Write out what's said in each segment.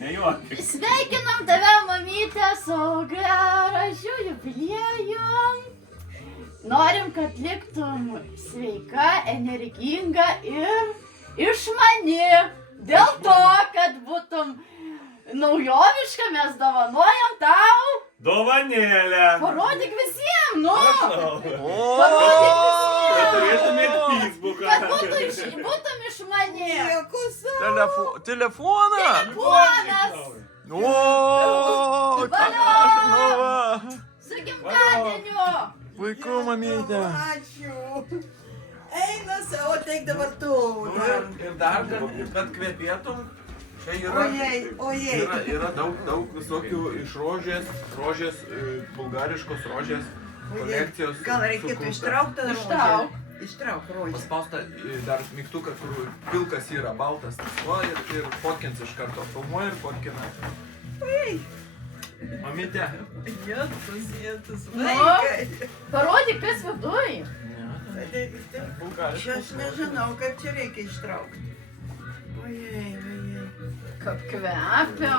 Nejuokis. Sveikinam tave, mamytė, su gražiu jubiliejum. Norim, kad liktum sveika, energinga ir išmani. Dėl to, kad būtum naujoviška, mes dovanojam tau. Dovanėlę. Parodyk visiems, nu. Prašau. Parodyk visiems. Kad turėtumėt Facebooką. Kad būtum išmani. Telefoną? Ponas. O, Valio. Su gimtadieniu. puiku, mamytė. Ačiū. Eina savo, teik dabar tu. Ir dar, kad kvepėtum, čia Ojei. yra daug visokių iš rožės, bulgariškos rožės kolekcijos. Gal reikėtų ištraukti rožę? Ištrauk. Ištrauk rožę. Paspausta dar mygtuką, kur pilkas yra baltas. O, ir fotkins iš karto. Filmuoja ir fotkina. Ojei. Mamytė. Jėtus, Nu. vaikai. Parodyk, kas viduj. Čia aš nežinau, kaip čia reikia ištraukti. Ojei. Kaip kvepia.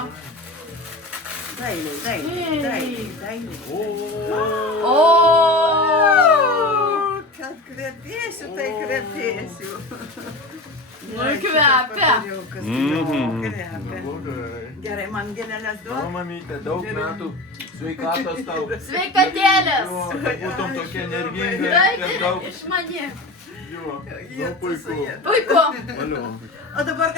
Dailiai. O! Kad kvepėsiu, tai kvepėsiu. Nu, kvepia. Kvepia. Gerai, man gėlelės O, duok. mamytė, daug metų sveikatos tau. Sveikatėlės. Kad būtum tokia energinga ir daug. Išmani. Jo, puiku. Puiku. Valio. O dabar